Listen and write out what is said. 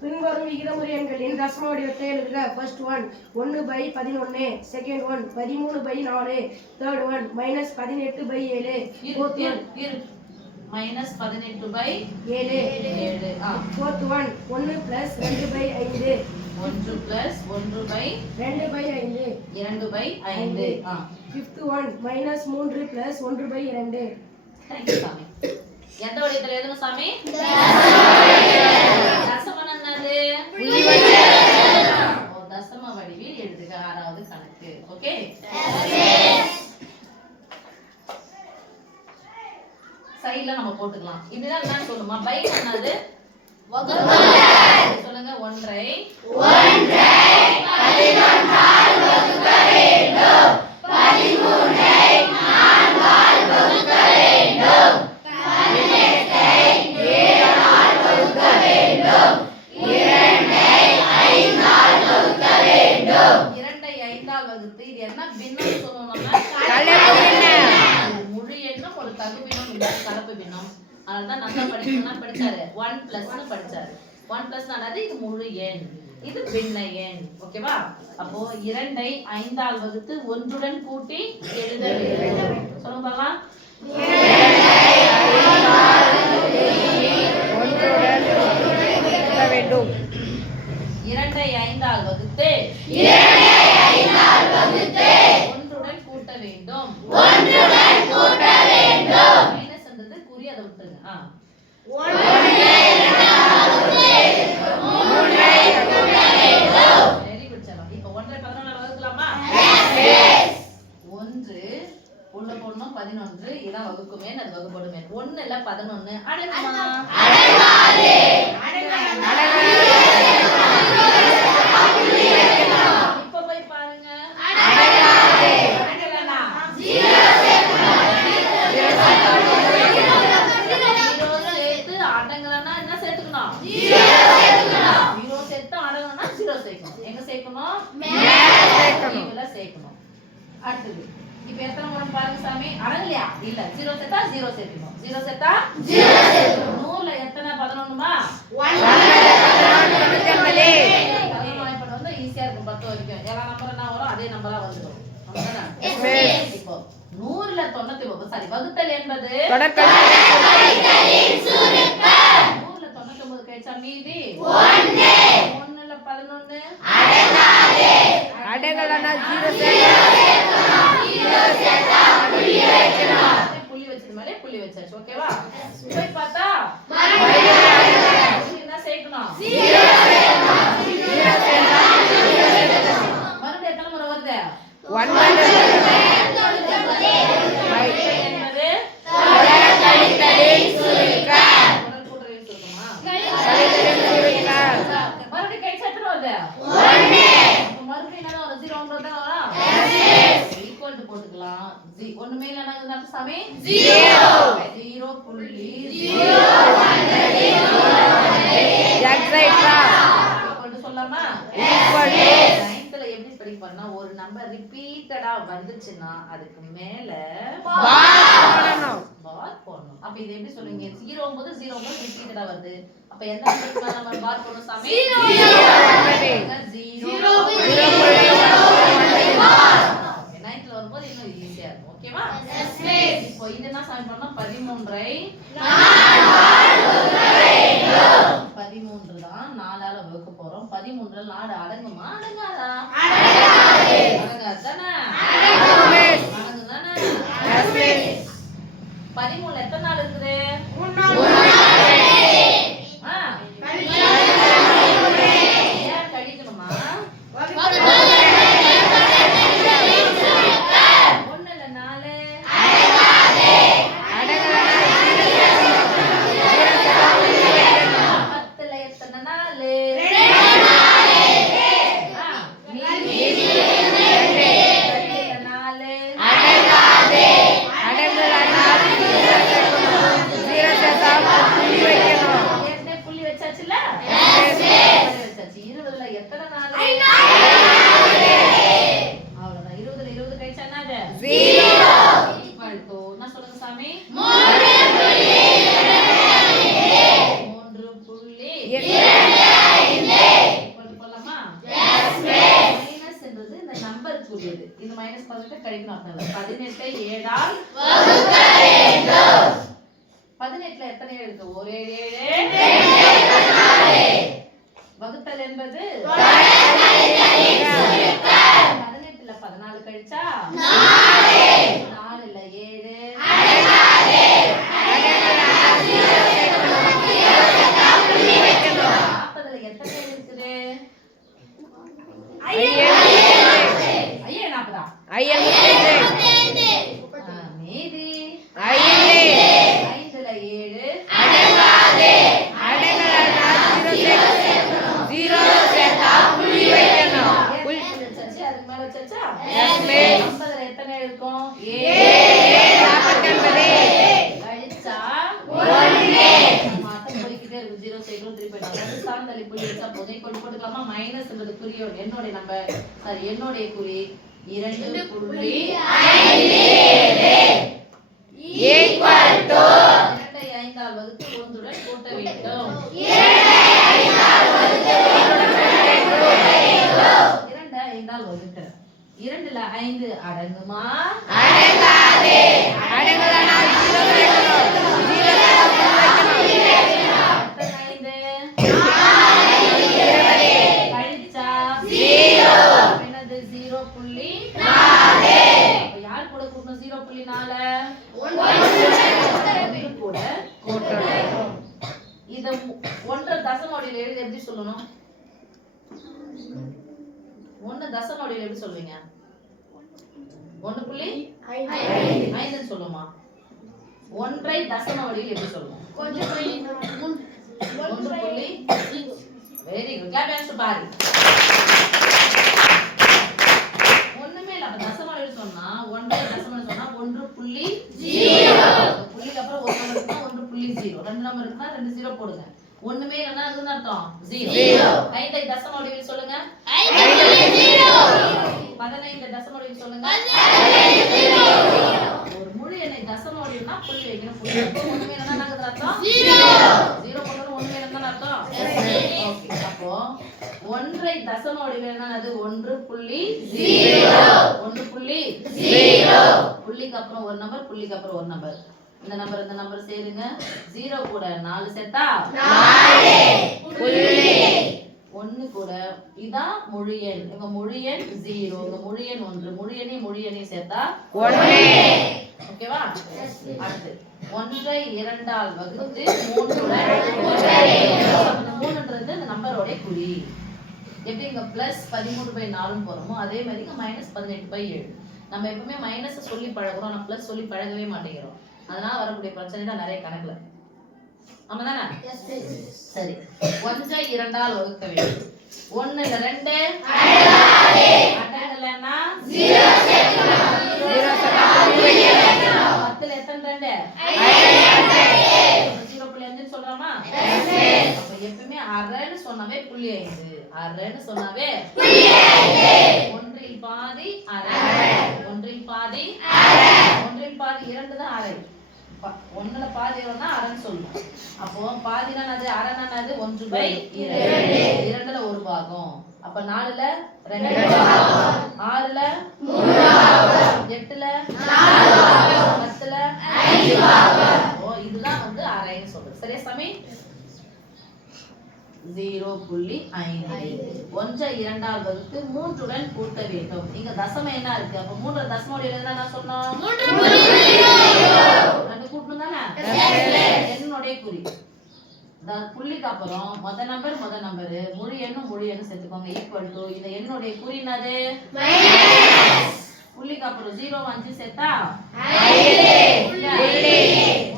பின்வரும் விகிதமுறு எண்களின் தசம வடிவத்தை எழுதுக. First one 1/11, second one 13/4, third one -18/7, fourth one -18/7. Fourth one 1 + 2/5, 1 + 1/2/5. 2/5. Fifth one -3 + 1/2. சாமி எந்த வடிவத்துல எழுதணும் சாமி? தசமம் என்னது? தசம வடிவில் எழுதுக. ஆறாவது கணக்கு. ஓகே, சைடுல நம்ம போட்டுக்கலாம். இப்படிதான் என்ன சொல்லணுமா? பை என்னது? சொல்லுங்க. 1 ஐ 11ஆல் வகுக்க வேண்டும். 13 ஐ 4ஆல் வகுக்க வேண்டும். 18 ஐ 7ஆல் வகுக்க வேண்டும். 2 ஐ 5ஆல் வகுக்க வேண்டும். 2 ஐ 5ஆல் வகுத்து இது என்ன பின்னம் சொல்லுவோம் நம்ம? கலப்பு பின்னம். முழு எண்ணும் ஒரு தகு பின்னம், இல்ல கலப்பு பின்னம். அதனால தான் நம்ம படிச்சாரு 1 + னு படிச்சாரு. 1 + னானது இது முழு எண், இது பின்ன எண். ஓகேவா? அப்போ 2 ஐ 5ஆல் வகுத்து ஒன்றுடன் கூட்டி எழுத வேண்டும். சொல்லுங்க பாக்கலாம். 2 ஐ 5ஆல் வகுத்து ஒன்றுடன் கூட்ட வேண்டும். 2 ஐ 5ஆல் வகுத்து ஒன்றுடன் கூட்ட வேண்டும். மைனஸ்ன்றது குறி, அதை விட்டுருங்க. 1 ஐ 2ஆல் வகுத்து 3 ஐ கூட்ட வேண்டும். வெரி குட் சலம். இப்போ 1 ஐ 11ஆல் வகுக்கலாமா? எஸ். 1 உள்ள போடணும் 11, இதான் வகுக்குமே, அது வகுப்படுமே. 1 இல்ல 11 அடங்குமா? அடங்காது. இப்போ போய் பாருங்க. அடங்காது. அடங்கலனா 0 சேர்க்கணும். 0 சேர்த்து அடங்கலனா என்ன சேர்த்துக்கணும்? 0 சேர்த்துக்கணும். 0 சேர்த்து அடங்கலனா 0 சேர்க்கணும். எங்க சேர்க்கணும்? மேல சேர்க்கணும். கீழ சேர்க்கணும். அடுத்து இப்போ எத்தனை முறை பாருங்க சாமி? அடங்கலையா? இல்ல. 0 சேர்த்தா 0 சேர்க்கணும். 0 சேர்த்தா 0 சேர்க்கணும். 100ல எத்தனை 11மா? 1 11 இப்போ வந்து ஈஸியா இருக்கும். 10 வரைக்கும் எல்லா நம்பர் என்ன வரும்? அதே நம்பரா வந்துடும். இப்போ 100ல 99, சாரி, வகுத்தல் என்பது தொடர்களின் சுருக்கம். 100ல 99 கழிச்சா மீதி 1. 1ல 11 அடங்காது. அடங்கலனா 0 சேர்க்கணும். 0 சேர்த்தா புள்ளி வைக்கணும். புள்ளி வச்சது மேலே புள்ளி வச்சாச்சு. ஓகேவா? போய் பார்த்தா மறுபடியும் என்ன சேர்க்கணும்? 0 சேர்க்கணும். 0 சேர்த்தா 0 சேர்க்கணும். மறுபடியும் எத்தனை முறை வருது? 1 என்பது தொடர்களின் சுருக்கம். தொடர் கூட்டலின் சுருக்கமா? கழித்தலின் சுருக்கம். மறுபடியும் கை சட்டன வருது 1. மறுபடியும் என்ன வரும்? 0 தான் வரும். ஈக்குவல் டு போட்டுக்கலாம். ஒண்ணுமே இல்லனா என்ன சாமி? 0. 0.011 எக்ஸாக்ட்டா ஈக்குவல் டு சொல்லலாமா? ஈக்குவல் டு 9th எப்படி படிப்போம்னா, ஒரு நம்பர் ரிப்பீட்டடா வந்துச்சுன்னா அதுக்கு மேல பார் போடணும். அப்ப இது எப்படி சொல்லுவீங்க? 0 போது ரிப்பீட்டடா வருது. அப்ப எந்த நம்பருக்கு மேல நம்ம பார் போடணும் சாமி? 0. 9th வரும்போது இன்னும் ஈஸியா இருக்கும். ஓகேவா? இப்போ இது என்ன சாமி பண்ணோம்? 13 ஐ 4ஆல் வகுக்க வேண்டும். 13 தான் 4ஆல வகுக்க போறோம். 13ல 4 அடங்குமா? அடங்காதா? அடங்காது. அடங்காதானே? அடங்குமே. அடங்குதானே? Yes miss. 13ல எத்தனை நாள் இருக்குது? 3 நாள். ஏன் கழிக்கணுமா? 1ல 4 அடங்காது. அடங்கலனா 10ல எத்தனை நாள்? 2 நாள். மீதி 2. 4 அடங்காது. அடங்கலனா 0 சேர்த்தா புள்ளி வைக்கணும். ஏற்கனவே புள்ளி வச்சாச்சுல? Yes miss. வச்சாச்சு. 20ல எத்தனை நாள்? 5 நாள். அவ்வளவுதான். 20ல 20 கழிச்சா என்னது? 0. ஈக்குவல் டு என்ன சொல்லுங்க சாமி? 3.25. கழிக்கக்கூடியது. இது -18 கழிக்கணும் அர்த்தம் இல்லை. 18 7ஆல் வகுக்க வேண்டும். 18ல எத்தனை இருக்கு? ஒரு 7 வகுத்தல் என்பது 18ல 14 கழிச்சா 4ல 7 40ல எத்தனை இருக்குது? ஐயா 40 மீதி 5ல 7 அதுக்கு மேல வச்சா 50ல எத்தனை இருக்கும்? 7 கழிச்சா 1 மாத்தம் போய்க்கிட்டே இருக்கு. 0 சைக்கிளும் திருப்பி போயிடும். சார்ந்தலி புள்ளி வச்சா போதும். கொண்டு போட்டுக்கலாமா? மைனஸ்ன்றது குறியோட என்னோட நம்பர் சாரி என்னோட குறி 2.57 5ஆல் வகுத்து 1உடன் கூட்ட வேண்டும். 2 5ஆல் வகுக்க 2ல 5 அடங்குமா? அடங்காது. அடங்கலனா 0 வைக்கணும். 0 கழிச்சா 0 என்னது 0.4 யார் கூட கூட்டணும்? 0.4 1 கூட கூட்டணும். இத 1 தசம வடிவில் எழுதி எப்படி சொல்லணும்? 1 தசம வடிவில் எப்படி சொல்வீங்க? 1.5 சொல்லுமா? 1 தசம வடிவில் எப்படி சொல்லுவோம்? 1.0 very good. Clap hands to Paari. ஒண்ணுமே இல்ல. அப்ப தசம வடிவில் சொன்னா 1 தசம சொன்னா 1.0 புள்ளிக்கு அப்புறம் ஒரு நம்பர் இருக்குன்னா 1.0 ரெண்டு நம்பர் இருக்குன்னா 2 0 போடுங்க. ஒண்ணுமே இல்லன்னா அதுன்னு அர்த்தம் 0. 5 தசம வடிவில் சொல்லுங்க. 15 தசம வடிவில் சொல்லுங்க. ஒரு முழு எண்ணை தசம வடிவில்னா புள்ளி வைக்கணும். புள்ளி அப்போ ஒண்ணுமே இல்லன்னா என்னது அர்த்தம்? 0 போடுறது ஒண்ணுமே இல்லன்னா அர்த்தம்? ஓகே. அப்போ 1 தசம வடிவில் என்னது? 1.0 புள்ளிக்கு அப்புறம் ஒரு நம்பர் புள்ளிக்கு அப்புறம் ஒரு நம்பர். இந்த நம்பர் சேருங்க. 0 கூட 4 சேர்த்தா 1 கூட இதான் முழு எண். இங்க முழு எண் 0, இங்க முழு எண் 1. முழு எண்ணை சேர்த்தா 1. ஓகேவா? அடுத்து 1 2ஆல் வகுத்து 3உடன் 3ன்றது இந்த நம்பரோட குறி. எப்படி இங்க +13/4 போறோமோ அதே மாதிரி இங்க -18/7. நம்ம எப்பவுமே மைனஸ் சொல்லி பழகுறோம், ஆனா பிளஸ் சொல்லி பழகவே மாட்டேங்கிறோம். அதனால வரக்கூடிய பிரச்சனை தான் நிறைய கணக்குல. ஆமாதானே? சரி. 1 2ஆல் வகுக்க வேண்டும். 1ல 2 அடங்கலனா 0 சேர்க்கணும். 0 சேர்க்கணும். 10ல எத்தனை 2? 0.5 சொல்றோமா? அப்ப எப்பவுமே அரைன்னு சொன்னாவே புள்ளி 5. அரைன்னு சொன்னாவே புள்ளி 5. ஒன்றில் பாதி அரை. ஒன்றில் பாதி அரை. ஒன்றில் பாதி 2 தான் அரை. 1ல பாதி எவ்வளவுனா அரைன்னு சொல்லுவோம். அப்போ பாதினா என்னது? அரைனா என்னது? 1/2. 2ல ஒரு பாகம். அப்ப 4ல 2 பாகம். 6ல 3 பாகம். 8ல 4 பாகம். 10ல 5 பாகம். ஓ இதுதான் வந்து அரைன்னு சொல்றது. சரியா சாமி? 0.5. 1 2ஆல் வகுத்து 3உடன் கூட்ட வேண்டும். இங்க தசமம் என்ன இருக்கு? அப்ப 3 தசம வடிவில் என்ன சொன்னோம்? 3.0 ரெண்டு கூட்டணும் தானே? என்னோட குறி. புள்ளிக்கு அப்புறம் முத நம்பர் முழு எண்ணும் சேர்த்துக்கோங்க. ஈக்குவல் டு இந்த எண்ணுடைய குறி என்னது? மைனஸ். புள்ளிக்கு அப்புறம் 0 5 சேர்த்தா 5.